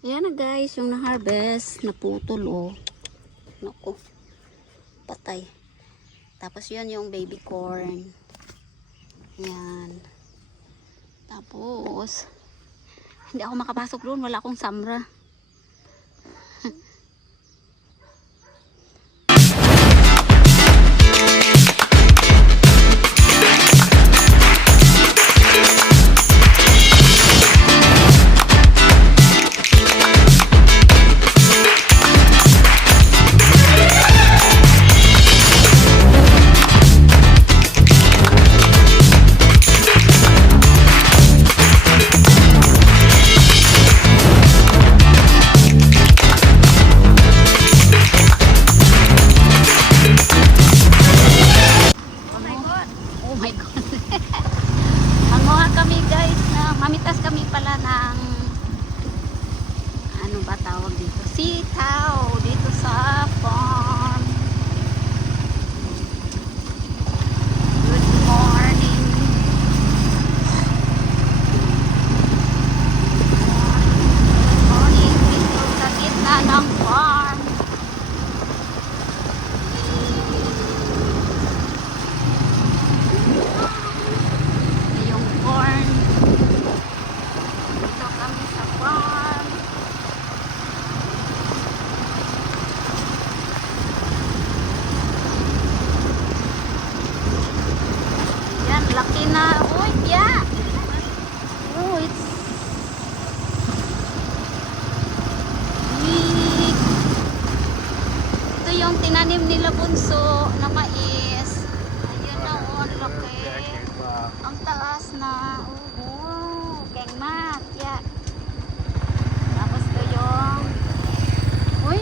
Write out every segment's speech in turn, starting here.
Ayan na guys, yung na-harvest, naputol oh. Naku, patay. Tapos yun yung baby corn. Ayan. Tapos, hindi ako makapasok doon, wala akong samra. Mamitas kami pala ng ano ba tawag dito? Sitaw dito sa farm. Good morning. Good morning dito sa gitna ng farm. Yung corn. Laki na. Uy, yeah. Oh, it's big. Ito yung tinanim nila bunso na mais. Ayun na, oh, ang laki. Ang taas na. Oh, kengmat. Yeah. Tapos ito yung uy,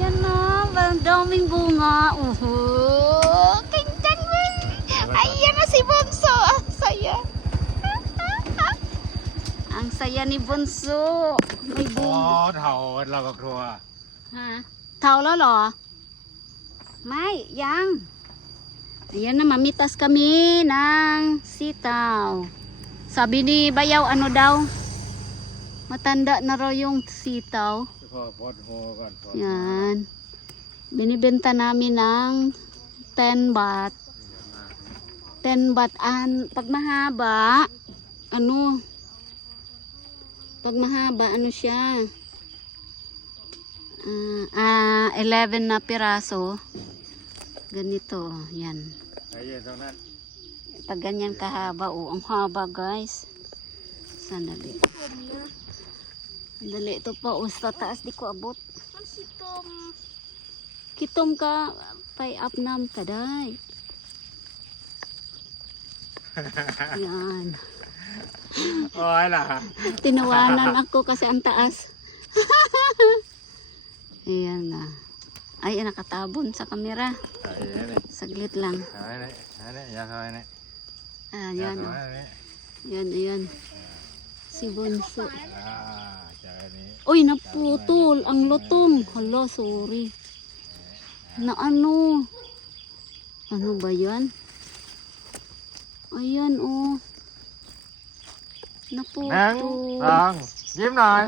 yan na. Ang daming bunga. Ayan na si Bunso. Ang saya. Ang saya ni Bunso. May bunga. Thảo là bậc thua. Ha? Thảoแล้วเหรอ? May, yang. Ayan na, mamitas kami ng sitaw. Sabi ni Bayaw, ano daw? Matanda na raw yung sitaw. Yan. Binibenta namin ng 10 baht. 10 baht. Pag mahaba, ano? Pag mahaba, ano siya? 11 na piraso. Ganito. Yan. Pag ganyan kahaba. Oh, ang haba guys. Sandali. Sandali. Ito pa. Oh, sa taas di ko abot. Kitom ka. Pay up nam kaday. Yan. Oh, ala. Tinawanan ako kasi ang taas. Ayan na. Ay, nakatabon sa kamera. Saglit lang. Ayan. Ayan, ayan. Si Bunso. Uy, naputol. Ang lutong. Hala, sorry. Na ano? Ano ba yan? Ayan, oh. Naputol. Vâng,ยิ้m rồi.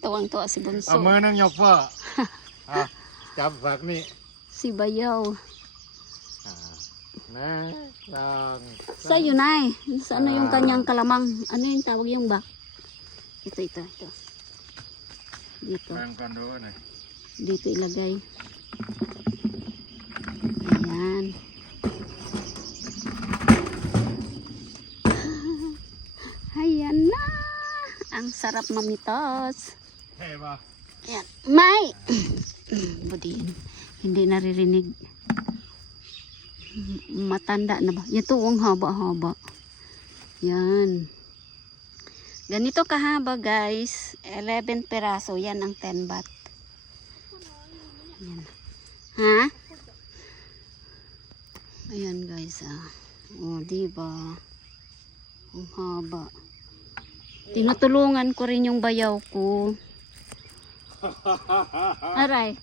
Tawang-tawa si Bunso. Ở mơ nâng nhọc vợ. Chăm vật đi. Si Bayaw. Nè, vâng. Sa'yo, Nay. Sa ano yung kanyang kalamang? Ano yung tawag yung bak? Ito. Dito. Dito ilagay. Ayan. Ayan na. Ang sarap mamitas. Hey, ba? Ayan. May! Budin. Hindi naririnig. Matanda na ba? Ito ang haba-haba. Yan. Ganito kahaba guys. 11 peraso. Yan ang 10 baht. Yan. Ha? Ayan guys. O, diba? Ang haba. Tinutulungan ko rin yung bayaw ko. Aray.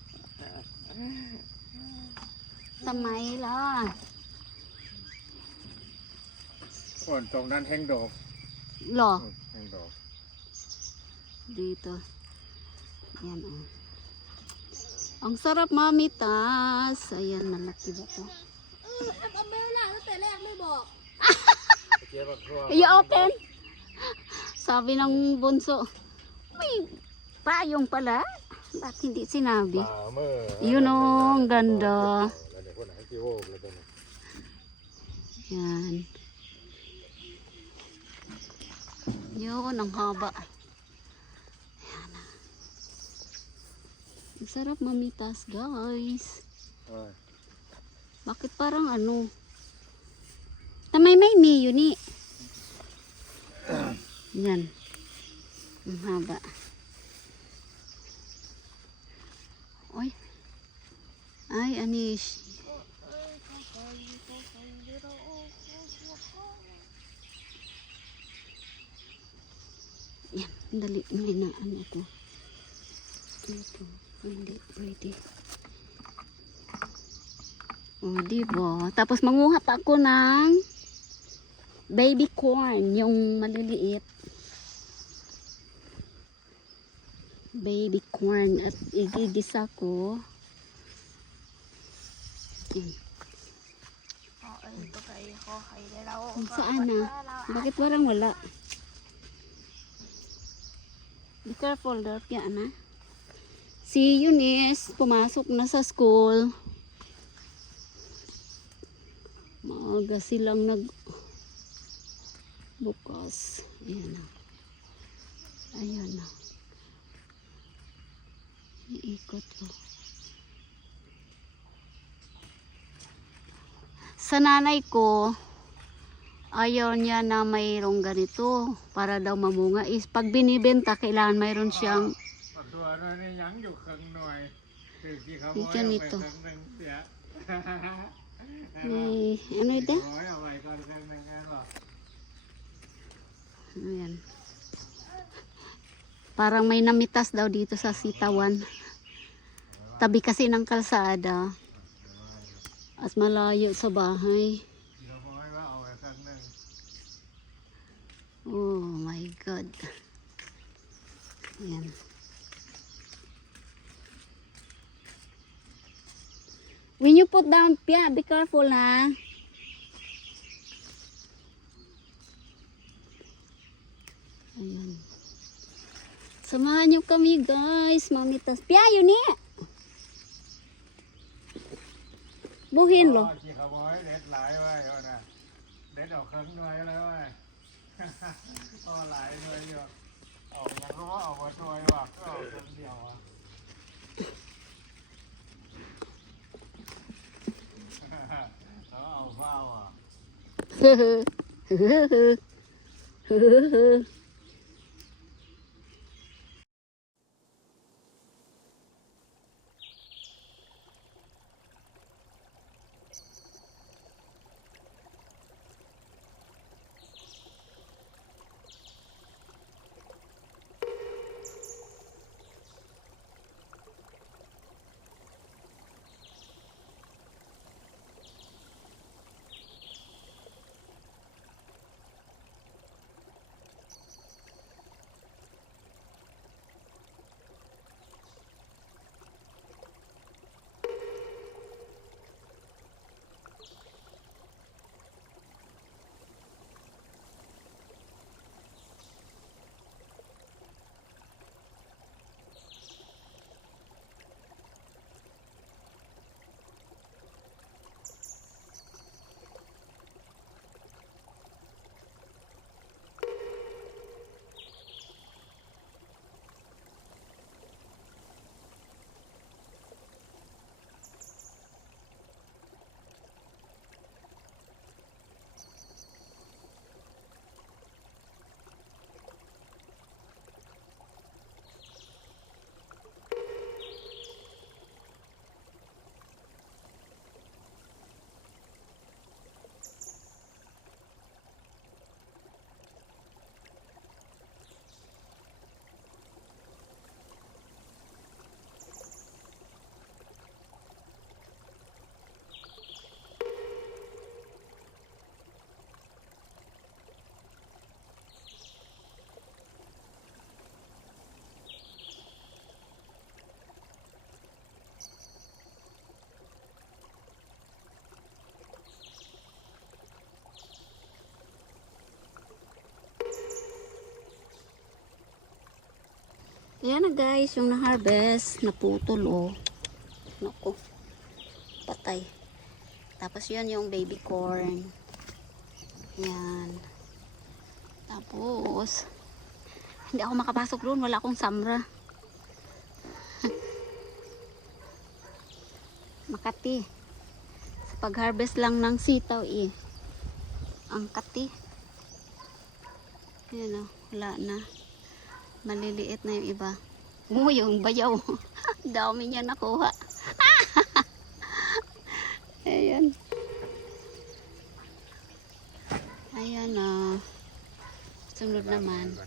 Samay la. ส่วนตรงนั้นแห้งโดบ หรอ แห้งโดบ Dito. Ayan oh. Ang sarap mamitas. Ayan, malaki ba to? เอาไม่ล่ะตั้งแต่แรกไม่บอก เจ๊บอกว่า I-open. Sabi ng bunso, may payong pala. Ba't hindi sinabi? ป่าเมื่อ Yun oh, ang ganda. แล้วเดี๋ยวคนไหนที่โวกแล้วตัวนี้ Yan. Yun, ang haba. Yan. Ang sarap mamitas, guys. โอ้ย Bakit parang ano? May niyo ni. Yan. Ang haba. Oy. Ay, Anish. Yan. Dali. May na ano ko. Ito. Hindi pwede. O, diba? Tapos manguha pa ako ng baby corn, yung maliliit. Baby corn. At igigisa ko. Yan. ito kayo ko kayo dalaw Kung saan na? Bakit parang wala? Be careful, Dorpia, na. Si Eunice, pumasok na sa school. Maaga silang bukas. Ayan na. Ayan na. Iikot ko. Sa nanay ko, ayaw niya na mayroong ganito para daw mamunga. Is pag binibenta, kailangan mayroon siyang ตัวนั้นนี่ยังอยู่ครึ่งหน่วยคือที่เขา นี่ บอก จะ เอา นี่ ไป ตัว ครึ่งหนึ่งเสีย may ano ito? โอ้ยเอาไปก่อนครึ่งหนึ่งงั้นหรอ Ayan. Parang may namitas daw dito sa sitawan. Tabi kasi ng kalsada. At malayo sa bahay. เราบอกให้ว่าเอาไปครึ่งหนึ่ง Oh my God. Ayan. When you put down, Pia, be careful na. Ayan. Samahan nyo kami, guys. Mamitas. Pia, yun eh. Buhin lo. ที่เขาบอกให้เด็ดหลายไว้เอานะเด็ดออกครึ่งหน่วยเลยไว้ เอาหลายหน่วยอยู่ออกยังรู้ว่าออกมาหน่วยว่ะก็ออกครึ่งเดียวอ่ะ เขาเอาเฝ้าอ่ะ Ayan Ayan na guys, yung na-harvest, naputol oh. Naku, patay. Tapos yun yung baby corn. Yan. Tapos, hindi ako makapasok doon, wala akong samra. Makati. Sa pag-harvest lang ng sitaw eh. Ang kati. Ayan o, wala na. Maliliit na yung iba. Yung bayaw. Dami niya nakuha. Ayan. Ayan o. Sunod naman.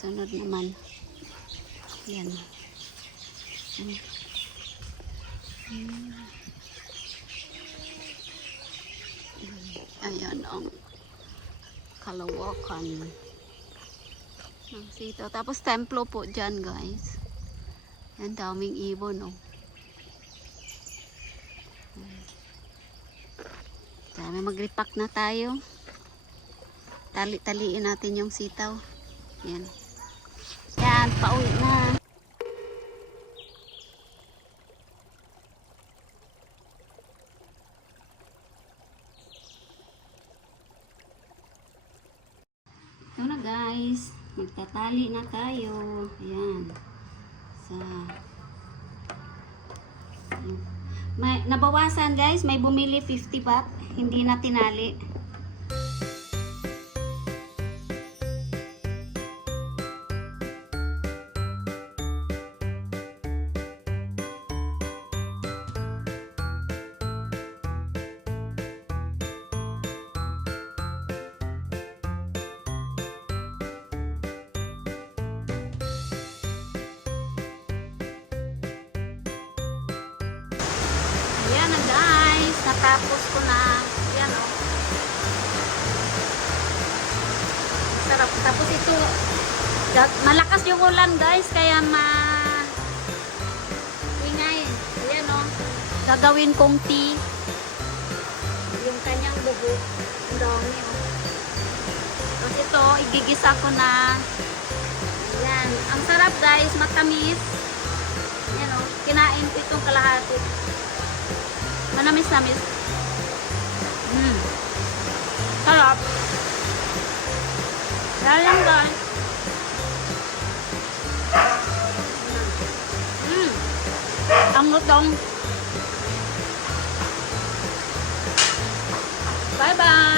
Sunod naman. Ayan. Ayan ang kalawakan ng sitaw. Tapos templo po dyan guys. Yan, daming ibon oh. Dami, mag-repack na tayo. Tali-taliin natin yung sitaw. Yan. Yan, pauwi na. Ito na guys, magtatali na tayo. Ayan. Nabawasan guys, may bumili 50 baht, hindi na tinali. Ayan na guys, natapos ko na. Ayan o. Sarap. Tapos ito, malakas yung ulan guys, kaya ingay. Ayan o. Gagawin kong tea. Yung kanyang bubo. Ang dami o. Tapos ito, igigisa ko na. Ayan. Ang sarap guys, matamis. Ayan o. Kinain ko itong kalahati. Manamis-namis. Sarap. Kaya lang guys. Ang lutong. Bye-bye.